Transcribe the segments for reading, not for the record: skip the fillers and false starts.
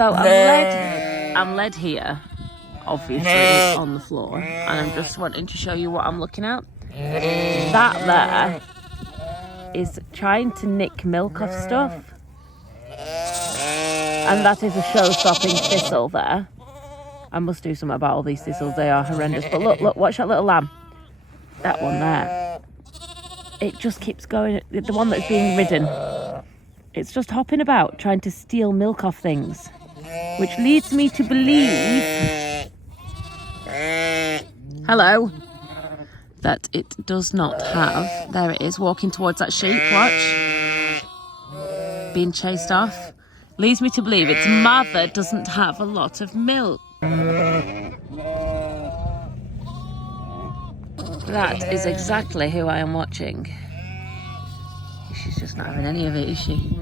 So I'm led here, obviously, on the floor, and I'm just wanting to show you what I'm looking at. That there is trying to nick milk off stuff, and that is a show-stopping thistle there. I must do something about all these thistles, they are horrendous. But look, watch that little lamb. That one there. It just keeps going, the one that's being ridden. It's just hopping about, trying to steal milk off things. Which leads me to believe... Hello? That it does not have... There it is, walking towards that sheep, watch. Being chased off. Leads me to believe its mother doesn't have a lot of milk. That is exactly who I am watching. She's just not having any of it, is she?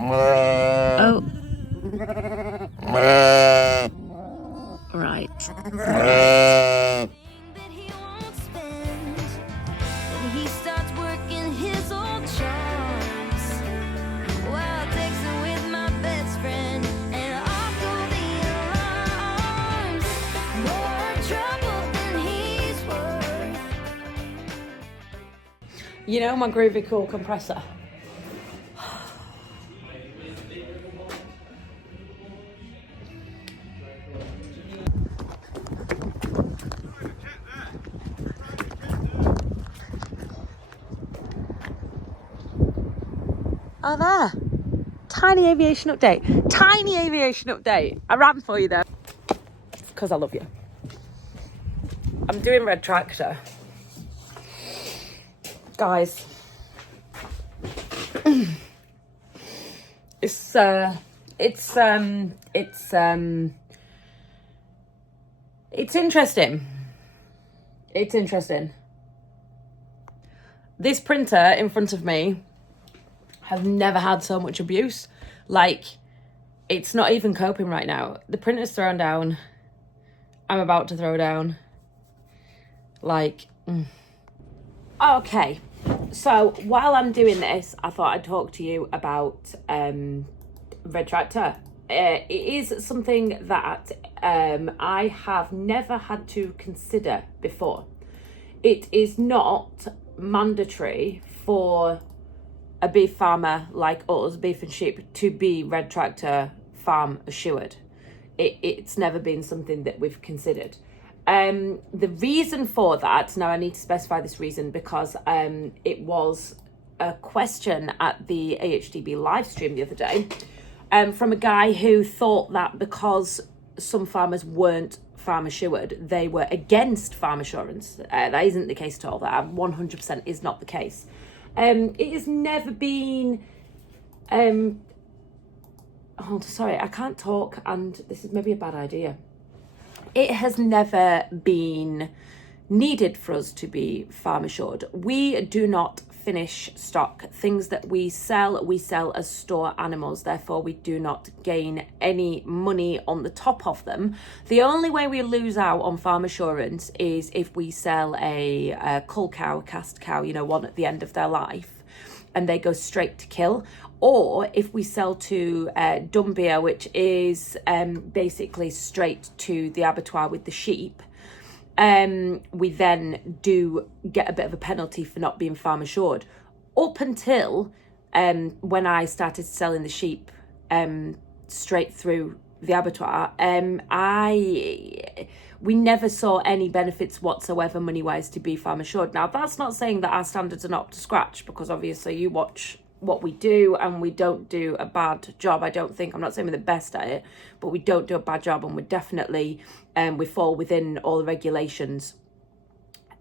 Oh. Right. You know my groovy cool compressor? Oh, there. Tiny aviation update. Tiny aviation update. I ran for you there. Because I love you. I'm doing red tractor. Guys. It's interesting. It's interesting. This printer in front of me has never had so much abuse. Like, it's not even coping right now. The printer's thrown down. I'm about to throw down. Like, Okay, so while I'm doing this, I thought I'd talk to you about red tractor. It is something that I have never had to consider before. It is not mandatory for a beef farmer like us, beef and sheep, to be red tractor farm assured. It's never been something that we've considered. The reason for that, now I need to specify this reason because it was a question at the AHDB live stream the other day from a guy who thought that because some farmers weren't farm assured, they were against farm assurance. That isn't the case at all. That 100% is not the case. It has never been... sorry, I can't talk and this is maybe a bad idea. It has never been needed for us to be farm assured. We do not finish stock. Things that we sell as store animals. Therefore, we do not gain any money on the top of them. The only way we lose out on farm assurance is if we sell a cull cow, cast cow, one at the end of their life, and they go straight to kill. Or if we sell to Dumbia, which is basically straight to the abattoir with the sheep, we then do get a bit of a penalty for not being farm assured. Up until when I started selling the sheep straight through the abattoir, we never saw any benefits whatsoever money-wise to be farm assured. Now, that's not saying that our standards are not up to scratch, because obviously you watch what we do and we don't do a bad job. I don't think, I'm not saying we're the best at it, but we don't do a bad job, and we're definitely we fall within all the regulations.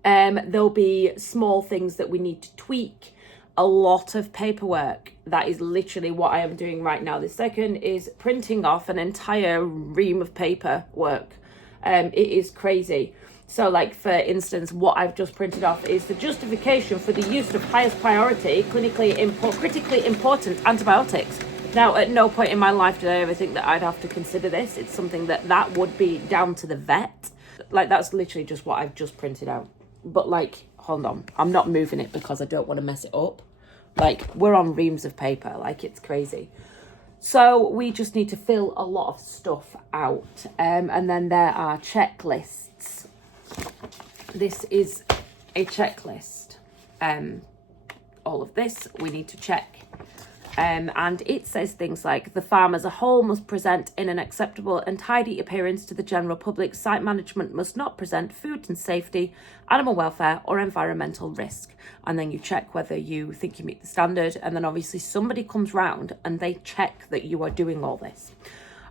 There'll be small things that we need to tweak, a lot of paperwork. That is literally what I am doing right now. The second is printing off an entire ream of paperwork. It is crazy. So, like, for instance, what I've just printed off is the justification for the use of highest priority, critically important antibiotics. Now, at no point in my life did I ever think that I'd have to consider this. It's something that would be down to the vet. Like, that's literally just what I've just printed out. But, like, hold on. I'm not moving it because I don't want to mess it up. Like, we're on reams of paper. Like, it's crazy. So we just need to fill a lot of stuff out. And then there are checklists. This is a checklist. All of this we need to check. And it says things like the farm as a whole must present in an acceptable and tidy appearance to the general public. Site management must not present food and safety, animal welfare or environmental risk. And then you check whether you think you meet the standard. And then obviously somebody comes round and they check that you are doing all this.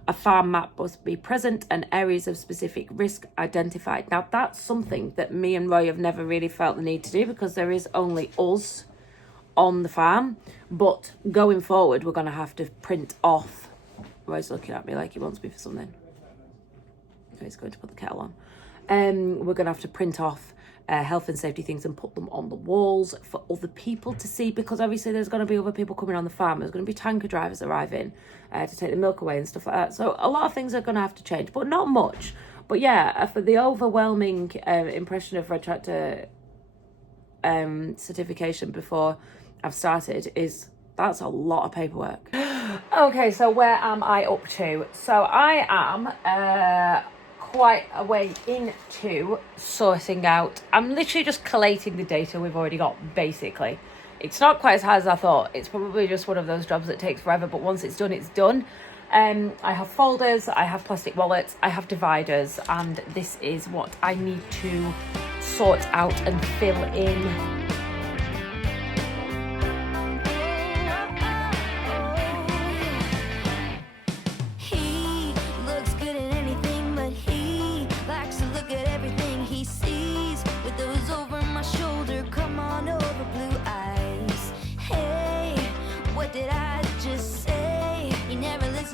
A farm map must be present and areas of specific risk identified. Now that's something that me and Roy have never really felt the need to do because there is only us on the farm, but going forward we're going to have to print off. Roy's looking at me like he wants me for something. He's going to put the kettle on. We're going to have to print off health and safety things and put them on the walls for other people to see, because obviously there's going to be other people coming on the farm. There's going to be tanker drivers arriving to take the milk away and stuff like that. So a lot of things are going to have to change, but not much. But yeah, for the overwhelming impression of red tractor certification before I've started is that's a lot of paperwork. Okay, so where am I up to? So I am quite a way into sorting out. I'm literally just collating the data we've already got, basically. It's not quite as hard as I thought. It's probably just one of those jobs that takes forever, but once it's done, it's done. I have folders, I have plastic wallets, I have dividers, and this is what I need to sort out and fill in.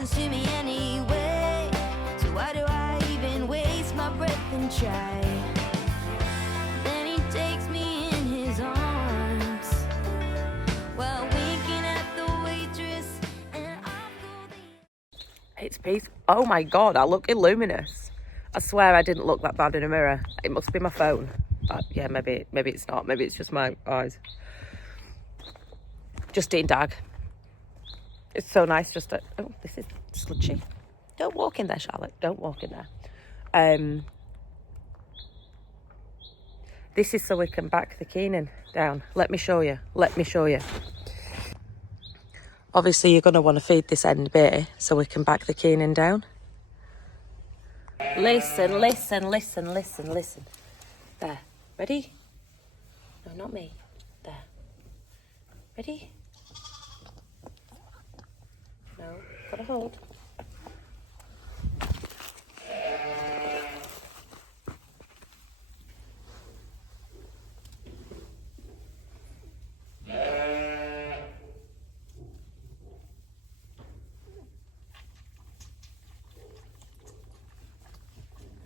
To me anyway, so why do I even waste my breath and try? Then he takes me in his arms while winking at the waitress, and It's peace. Oh my god, I look illuminous. I swear I didn't look that bad in a mirror. It must be my phone. Yeah, maybe it's not. Maybe it's just my eyes. Justine Dag. It's so nice just to... Oh, this is sludgy. Don't walk in there, Charlotte. Don't walk in there. This is so we can back the Keenan down. Let me show you. Let me show you. Obviously, you're going to want to feed this end bit so we can back the Keenan down. Listen, listen, listen, listen, listen. There. Ready? No, not me. There. Ready? No, gotta hold.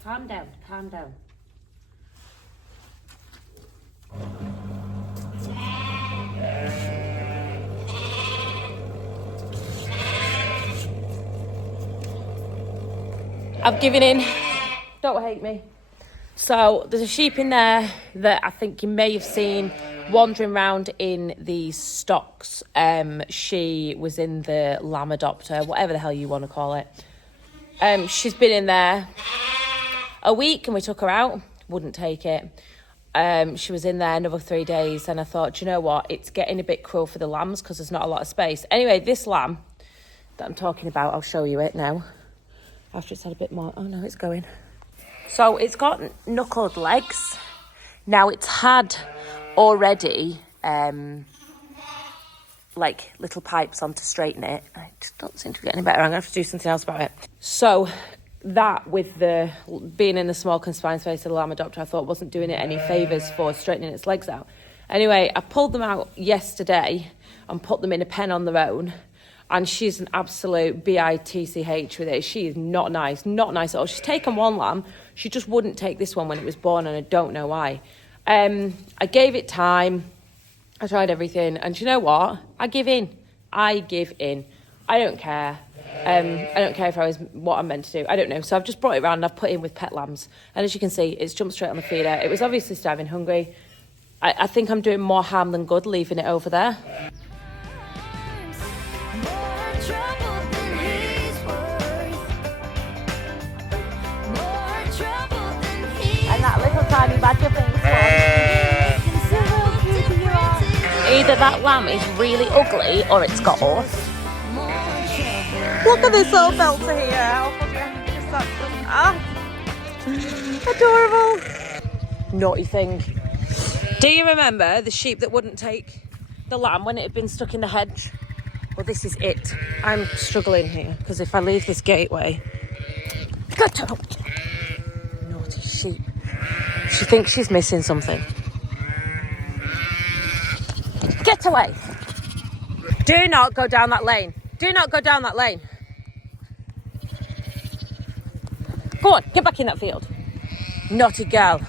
Calm down, calm down. I've given in. Don't hate me. So there's a sheep in there that I think you may have seen wandering around in the stocks. She was in the lamb adopter, whatever the hell you want to call it. She's been in there a week and we took her out. Wouldn't take it. She was in there another 3 days and I thought, do you know what? It's getting a bit cruel for the lambs because there's not a lot of space. Anyway, this lamb that I'm talking about, I'll show you it now. After it's had a bit more... Oh, no, it's going. So it's got knuckled legs. Now, it's had already, like, little pipes on to straighten it. I just don't seem to be getting better. I'm going to have to do something else about it. So that, with the being in the small confined space of the lamb adopter, I thought wasn't doing it any favours for straightening its legs out. Anyway, I pulled them out yesterday and put them in a pen on their own. And she's an absolute bitch with it. She is not nice at all. She's taken one lamb. She just wouldn't take this one when it was born, and I don't know why. I gave it time. I tried everything. And do you know what? I give in. I don't care. I don't care if I was what I'm meant to do. I don't know. So I've just brought it around and I've put it in with pet lambs. And as you can see, it's jumped straight on the feeder. It was obviously starving hungry. I think I'm doing more harm than good leaving it over there. trouble. tiny badger face one. Either that lamb is really ugly or it's got horse. Look at this old belter here. How funny is that? Adorable. Naughty thing. Do you remember the sheep that wouldn't take the lamb when it had been stuck in the hedge? Well, this is it. I'm struggling here because if I leave this gateway... Get out! Naughty sheep. She thinks she's missing something. Get away! Do not go down that lane. Do not go down that lane. Go on, get back in that field. Naughty girl.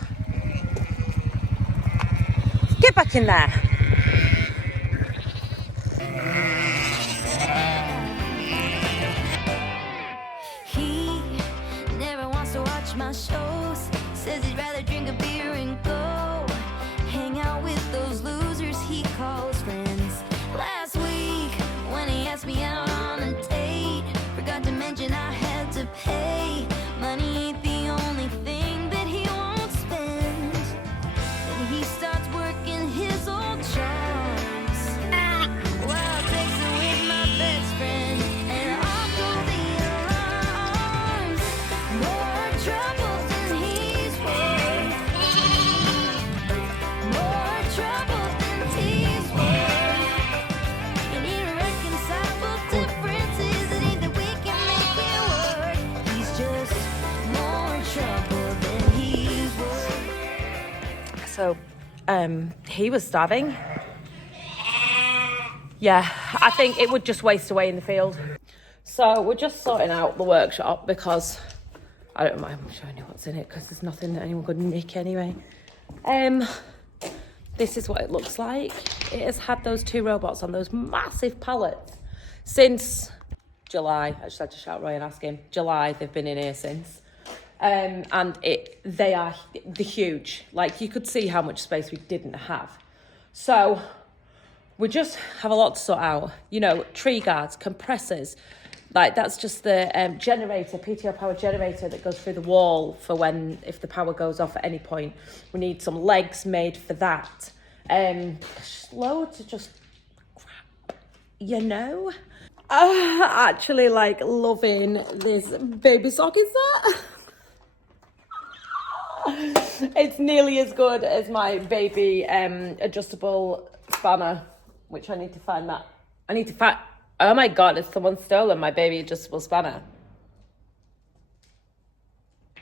Get back in there. He never wants to watch my shows. Says he'd rather drink a beer and go hang out with those losers he calls friends. Last week when he asked me out on a date, forgot to mention I had to pay. Money ain't the only thing that he won't spend. Then he starts working his old jobs. Wild texting with my best friend, and off go the alarms. More trouble than he's worth. More trouble than he's worth. And irreconcilable differences, it ain't that we can make it work. He's just more trouble than he's worth. So, he was starving. Yeah, I think it would just waste away in the field. So we're just sorting out the workshop because I don't mind showing you what's in it because there's nothing that anyone could nick anyway. This is what it looks like. It has had those two robots on those massive pallets since July. I just had to shout Roy and ask him. July, they've been in here since. And they are huge. Like, you could see how much space we didn't have. So we just have a lot to sort out. You know, tree guards, compressors. Like, that's just the generator, PTO power generator that goes through the wall for when, if the power goes off at any point. We need some legs made for that. Just loads of just crap, you know? Actually, like, loving this baby socket set. It's nearly as good as my baby adjustable spanner, which I need to find that. I need to find... Oh my God, has someone stolen my baby adjustable spanner?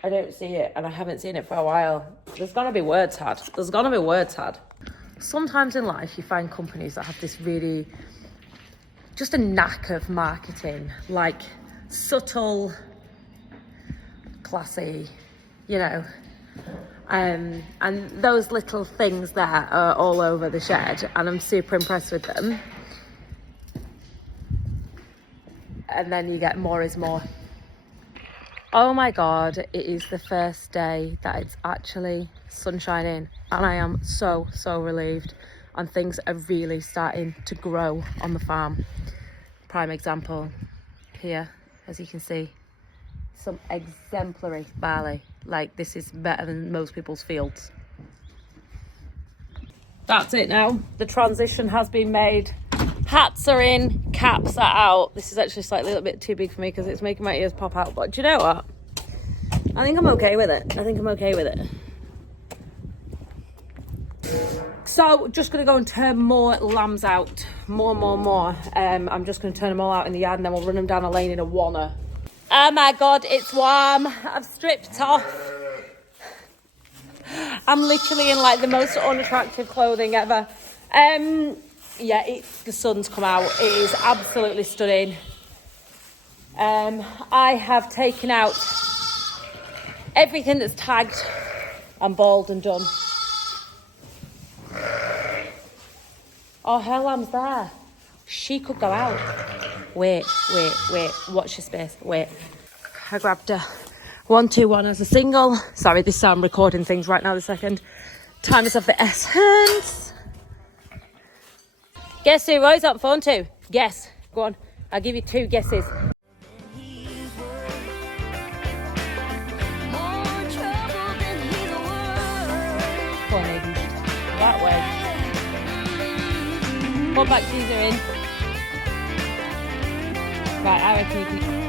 I don't see it, and I haven't seen it for a while. There's gonna be words had. There's gonna be words had. Sometimes in life, you find companies that have this really... just a knack of marketing, like subtle, classy, you know. And those little things there are all over the shed, and I'm super impressed with them. And then you get more is more. Oh my God, it is the first day that it's actually sunshine in, and I am so relieved, and things are really starting to grow on the farm. Prime example here, as you can see, some exemplary barley. Like, this is better than most people's fields. That's it now. The transition has been made. Hats are in, caps are out. This is actually slightly a little bit too big for me because it's making my ears pop out. But do you know what? I think I'm okay with it. So, just going to go and turn more lambs out. More. I'm just going to turn them all out in the yard, and then we'll run them down a lane in a wanner. Oh my God, it's warm. I've stripped off. I'm literally in like the most unattractive clothing ever. Yeah, the sun's come out. It is absolutely stunning. I have taken out everything that's tagged and balled and done. Oh, her lamb's there. She could go out. Wait. Watch your space. Wait. I grabbed a 121 as a single. Sorry, this is how I'm recording things right now, the second. Time is of the essence. Guess who Roy's on phone to? Guess. Go on. I'll give you 2 guesses. More trouble than he's worth. that way. Put back teaser in. Right, I reckon you can...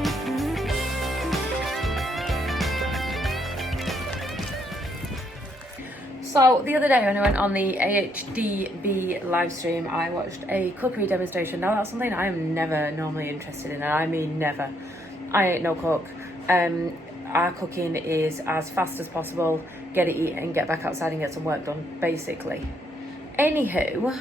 So the other day when I went on the AHDB live stream, I watched a cookery demonstration. Now that's something I'm never normally interested in, and I mean never. I ain't no cook. Our cooking is as fast as possible, get it eaten, get back outside and get some work done, basically. Anywho,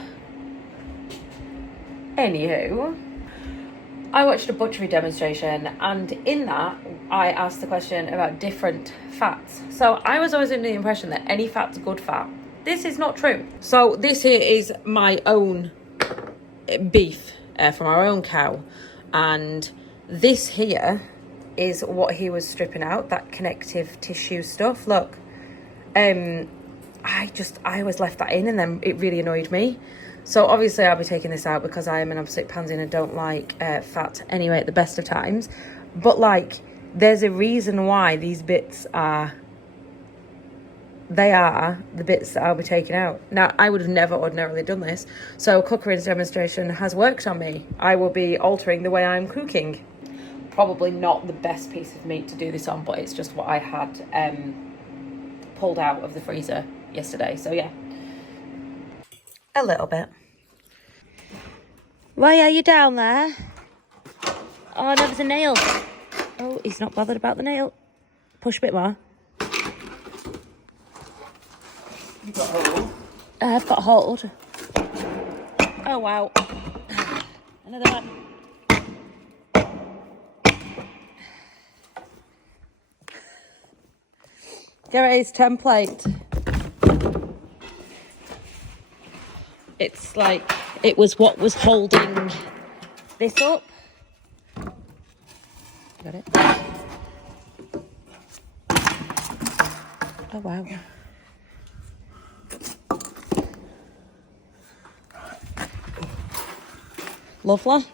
I watched a butchery demonstration, and in that I asked the question about different fats. So I was always under the impression that any fat's good fat. This is not true. So this here is my own beef from our own cow, and this here is what he was stripping out, that connective tissue stuff. Look, I always left that in, and then it really annoyed me. So obviously I'll be taking this out because I am an absolute pansy and I don't like fat anyway at the best of times. But like, there's a reason why these bits are the bits that I'll be taking out. Now, I would have never ordinarily done this. So cookery demonstration has worked on me. I will be altering the way I'm cooking. Probably not the best piece of meat to do this on, but it's just what I had pulled out of the freezer yesterday. So yeah. A little bit. Why are you down there? Oh, no, there's a nail. Oh, he's not bothered about the nail. Push a bit more. You got hold? I've got hold. Oh, wow. Another one. Gary's template. It's like it was what was holding this up. Got it? Oh, wow. Lovely.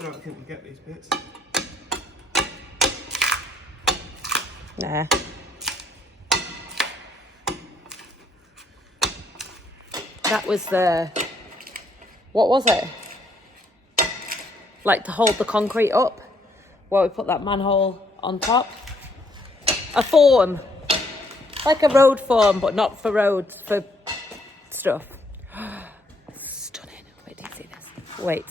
I don't think we get these bits. Nah. That was the... What was it? Like to hold the concrete up. Where we put that manhole on top. A form. Like a road form, but not for roads, for stuff. Stunning. Wait, do you see this? Wait.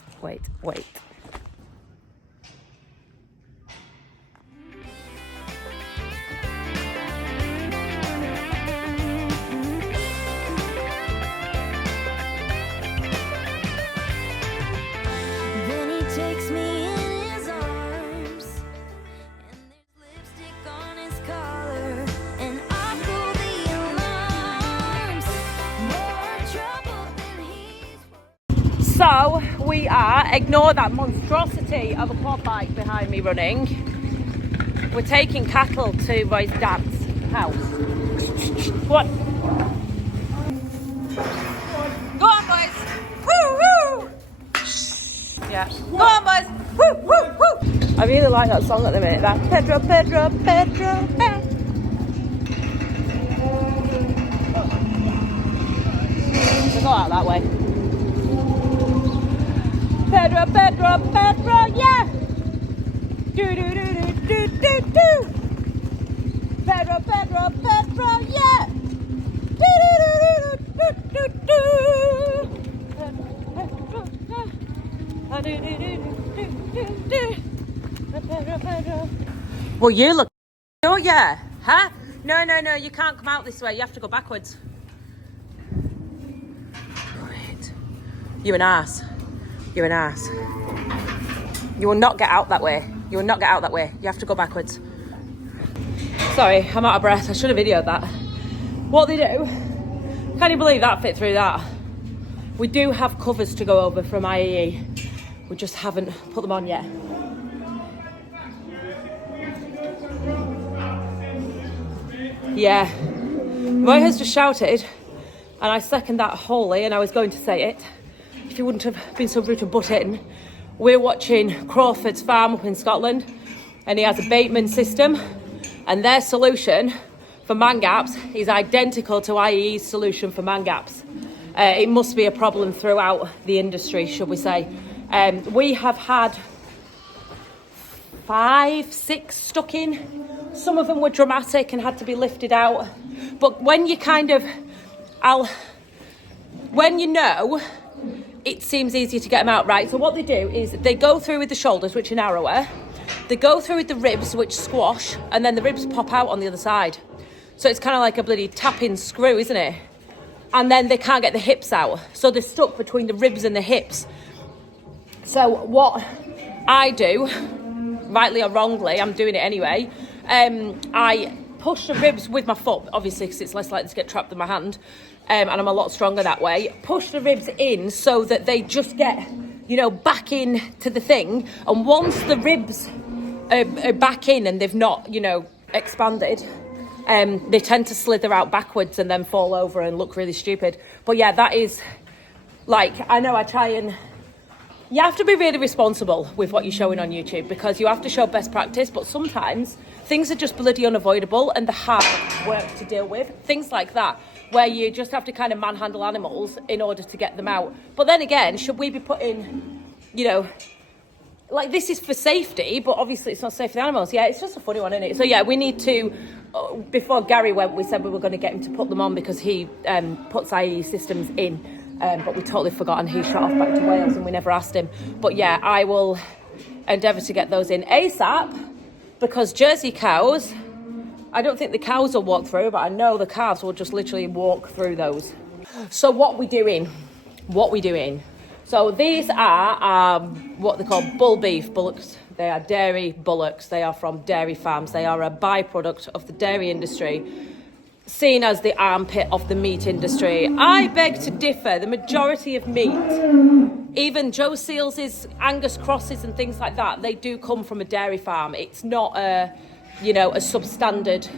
Then he takes me in his arms, and there's lipstick on his collar, and I pull the alarms. More trouble than he's worth. So, we are, ignore that monstrosity of a quad bike behind me running. We're taking cattle to Roy's dad's house. What? Go on, boys! Woo, woo! Yeah. Go on, boys! Woo, woo, woo! I really like that song at the minute. That Pedro. So go out that way. Pedro, yeah! Do. Pedro, yeah! Do. Well, you look, don't you? Huh? No, you can't come out this way. You have to go backwards. Great. You're an ass. You will not get out that way. You have to go backwards. Sorry, I'm out of breath. I should have videoed that. What they do, can you believe that fit through that? We do have covers to go over from IEE. We just haven't put them on yet. Yeah. Roy has just shouted, and I second that wholly, and I was going to say it. If you wouldn't have been so rude to butt in. We're watching Crawford's farm up in Scotland, and he has a Bateman system, and their solution for man gaps is identical to IEE's solution for man gaps. It must be a problem throughout the industry, should we say. We have had 5, 6 stuck in. Some of them were dramatic and had to be lifted out. But when you when you know, it seems easier to get them out, right? So what they do is they go through with the shoulders, which are narrower. They go through with the ribs, which squash, and then the ribs pop out on the other side. So it's kind of like a bloody tap-in screw, isn't it? And then they can't get the hips out. So they're stuck between the ribs and the hips. So what I do, rightly or wrongly, I'm doing it anyway, I push the ribs with my foot, obviously, because it's less likely to get trapped than my hand, and I'm a lot stronger that way. Push the ribs in so that they just get, you know, back in to the thing. And once the ribs are back in and they've not, you know, expanded, they tend to slither out backwards and then fall over and look really stupid. But yeah, that is, like, I know I try and... You have to be really responsible with what you're showing on YouTube, because you have to show best practice, but sometimes things are just bloody unavoidable and they're hard work to deal with. Things like that, where you just have to kind of manhandle animals in order to get them out. But then again, should we be putting, you know, like, this is for safety, but obviously it's not safe for the animals. Yeah, it's just a funny one, isn't it? So yeah, we need to, before Gary went, we said we were going to get him to put them on because he puts IE systems in. But we totally forgot and he shot off back to Wales and we never asked him. But yeah, I will endeavour to get those in ASAP, because Jersey cows, I don't think the cows will walk through, but I know the calves will just literally walk through those. So what we doing? So these are what they call bull beef bullocks. They are dairy bullocks. They are from dairy farms. They are a byproduct of the dairy industry, seen as the armpit of the meat industry. I beg to differ. The majority of meat, even Joe Seals's Angus crosses and things like that, they do come from a dairy farm. It's not a, you know, a substandard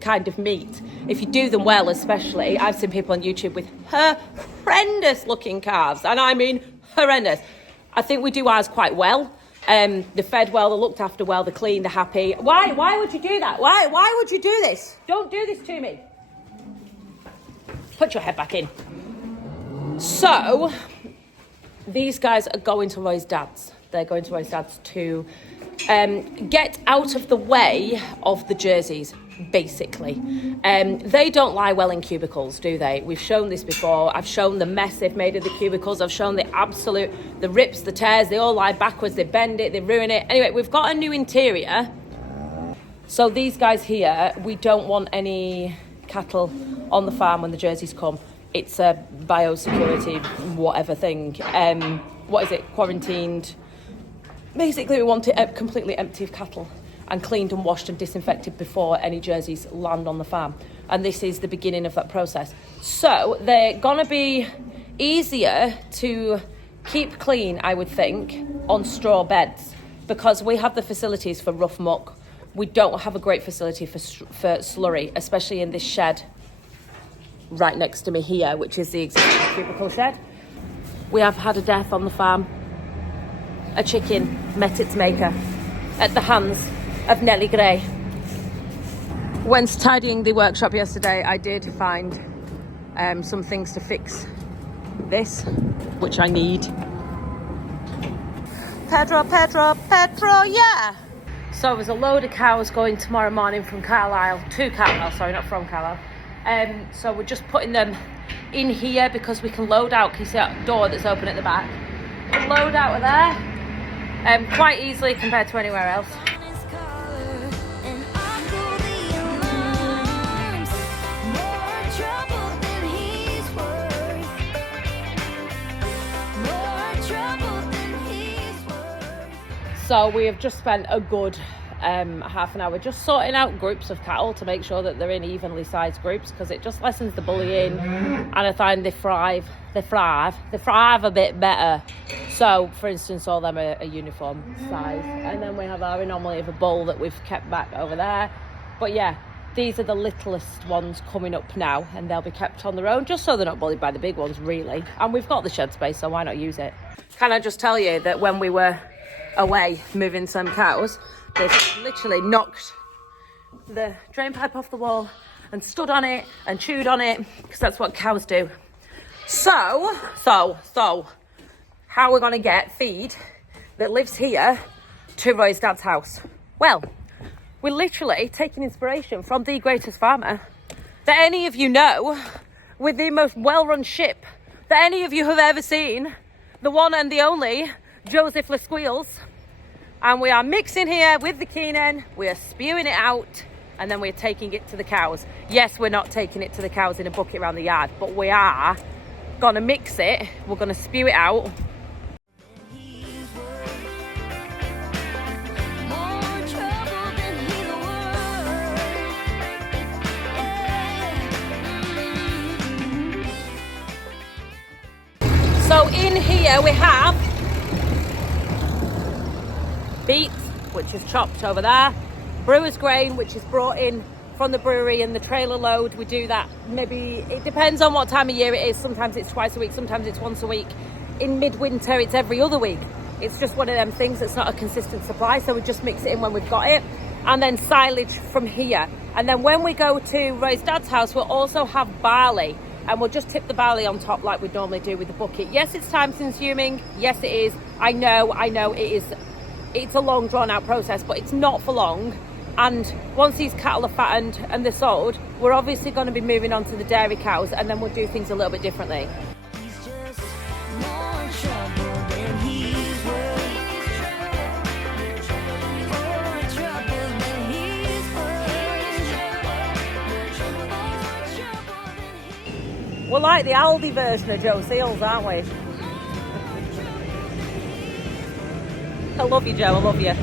kind of meat. If you do them well, especially, I've seen people on YouTube with horrendous looking calves, and I mean horrendous. I think we do ours quite well. They're fed well, they're looked after well, they're clean, they're happy. Why would you do that? Why would you do this? Don't do this to me. Put your head back in. So, these guys are going to raise dads. They're going to raise dads to get out of the way of the jerseys, basically. They don't lie well in cubicles, do they? We've shown this before. I've shown the mess they've made of the cubicles. I've shown the rips, the tears. They all lie backwards. They bend it. They ruin it. Anyway, we've got a new interior. So these guys here, we don't want any cattle on the farm when the jerseys come. It's a biosecurity whatever thing. What is it? Quarantined. Basically, we want it completely empty of cattle and cleaned and washed and disinfected before any jerseys land on the farm. And this is the beginning of that process. So they're going to be easier to keep clean, I would think, on straw beds, because we have the facilities for rough muck. We don't have a great facility for slurry, especially in this shed right next to me here, which is the existing cubicle shed. We have had a death on the farm. A chicken met its maker at the hands of Nellie Gray. When tidying the workshop yesterday, I did find some things to fix this, which I need. Pedro, yeah! So there's a load of cows going tomorrow morning from Carlisle, to Carlisle, sorry, not from Carlisle. So we're just putting them in here because we can load out. Can you see that door that's open at the back? We can load out of there quite easily compared to anywhere else. So we have just spent a good half an hour just sorting out groups of cattle to make sure that they're in evenly sized groups, because it just lessens the bullying, and I find they thrive a bit better. So for instance, all them are uniform size, and then we have our anomaly of a bull that we've kept back over there. But yeah, these are the littlest ones coming up now, and they'll be kept on their own just so they're not bullied by the big ones, really. And we've got the shed space, so why not use it? Can I just tell you that when we were away moving some cows, they've literally knocked the drain pipe off the wall and stood on it and chewed on it, because that's what cows do. So, how are we going to get feed that lives here to Roy's dad's house? Well, we're literally taking inspiration from the greatest farmer that any of you know, with the most well-run ship that any of you have ever seen, the one and the only Joseph Lesqueels. And we are mixing here with the Keenan, we are spewing it out, and then we're taking it to the cows. Yes, we're not taking it to the cows in a bucket around the yard, but we are gonna mix it, we're gonna spew it out. So in here we have beets, which is chopped over there, brewer's grain, which is brought in from the brewery in the trailer load. We do that maybe, it depends on what time of year it is. Sometimes it's twice a week, sometimes it's once a week. In midwinter it's every other week. It's just one of them things that's not a consistent supply, so we just mix it in when we've got it. And then silage from here. And then when we go to Roy's dad's house, we'll also have barley, and we'll just tip the barley on top like we normally do with the bucket. Yes, it's time consuming. Yes, it is. I know it is. It's a long drawn out process, but it's not for long. And once these cattle are fattened and they're sold, we're obviously going to be moving on to the dairy cows, and then we'll do things a little bit differently. He's just more trouble than he's worth. More trouble than he's worth. We're like the Aldi version of Joe Seals, aren't we? I love you, Joe, I love you.